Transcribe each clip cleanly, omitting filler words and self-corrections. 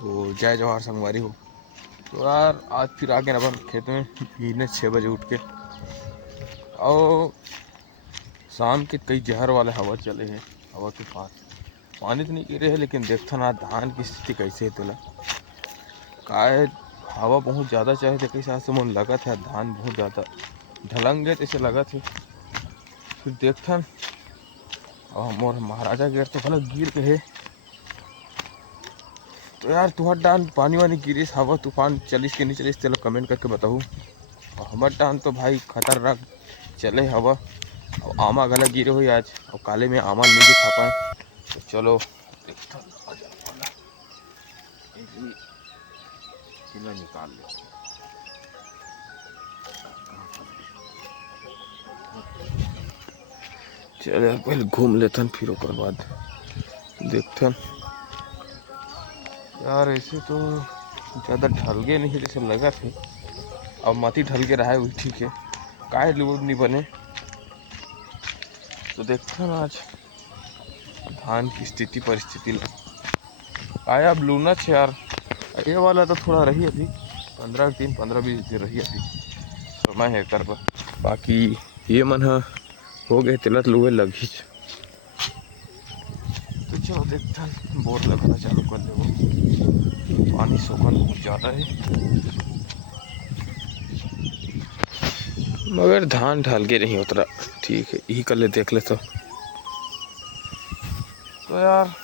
तो जय जवाहर संगवारी हो। तो यार आज फिर आके अपन खेत में पीने 6 बजे उठ के, और शाम के कई जहर वाले हवा चले हैं, हवा के पास पानी तो नहीं गिरे है, लेकिन देखता ना धान की स्थिति कैसे है तुला काय। हवा बहुत ज़्यादा चाहे थे, कई साल से मन लगा था धान बहुत ज़्यादा ढलंगे जैसे लगा थे। फिर देखथन और मोर महाराजा गिर तो भला गिर के है। तो यार तुहर डान पानी वानी गिरिस, हवा तूफान चलिस कि नहीं चलिस, चलो कमेंट करके बताऊ। और हमार डान तो भाई खतरनाक चले हवा, और आमा गला गिरे हुई आज, और काले में आमा नहीं दिखा पाए। तो चलो निकाल ले। चल पहले घूम लेथन, फिर ओकर बाद देखथन। यार ऐसे तो ज़्यादा ढल गए नहीं जैसे लगा थे, अब माटी ढल के रहा है वही ठीक है, काहे लोड नहीं बने। तो देखथन आज धान की स्थिति परिस्थिति आया। अब लूना छे यार, ये वाला तो थोड़ा रही अभी 15 दिन 15-20 दिन रही अभी समय है कर। बाकी ये मन हो गए तिलत लुए लगी। तो चलो देखता है, बोर लगाना चालू कर दे। पानी सोखन बहुत ज़्यादा है, मगर धान ढाल के नहीं उतरा। ठीक है, यही कर ले देख ले। तो यार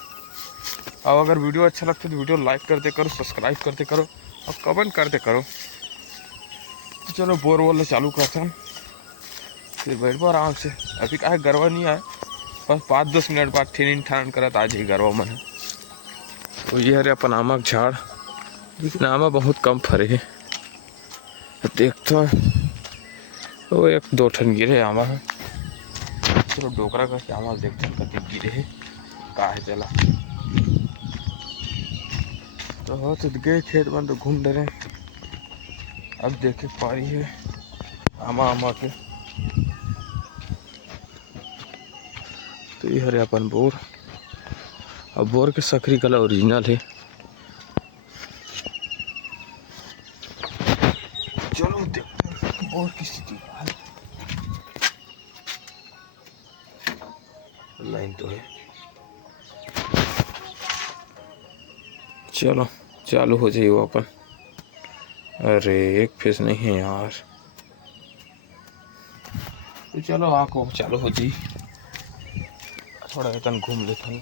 अब अगर वीडियो अच्छा लगता है तो वीडियो लाइक करते करो, सब्सक्राइब करते करो और कमेंट करते करो। तो चलो बोर वोल चालू करते हैं, फिर बैठ पा आराम से। अभी काहे गरवा नहीं आया, बस 5-10 मिनट बाद ठेन ठान करत आ जाए गरवा मन। तो ये हरे अपन आमा के झाड़, लेकिन आमा बहुत कम फरे है। देखते वो 1-2 ठन गिरे आमा है। चलो डोकरा करके आमा देखते कति गिरे है का है। चला तो गए खेत बंद तो घूम डरे। अब देखे पारी है आमा के। तो ये हरे अपन बोर, अब बोर के सकरी कला ओरिजिनल है। चलो देखते हैं बोर की स्थिति। लाइन तो है, चलो चालू हो जाइए अपन। अरे एक फेस नहीं है यार। तो चलो आको चालू हो जाइए, थोड़ा वेतन घूम लेते हैं।